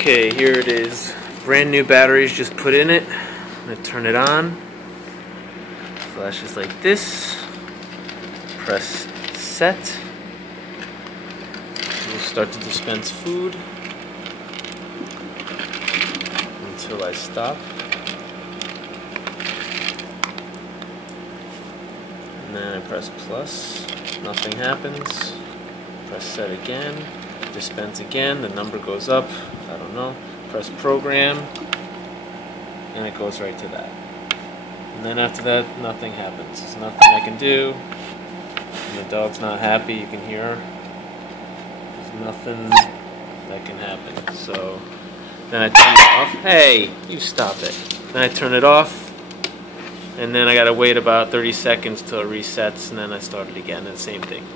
Okay, here it is. Brand new batteries just put in it. I'm going to turn it on. Flashes like this. Press set. We'll start to dispense food until I stop. And then I press plus. Nothing happens. Press set again. Dispense again, the number goes up, I don't know, press program, and it goes right to that. And then after that, nothing happens. There's nothing I can do, and the dog's not happy, you can hear her. There's nothing that can happen. So, then I turn it off. Hey, you stop it. Then I turn it off, and then I gotta wait about 30 seconds till it resets, and then I start it again, and the same thing.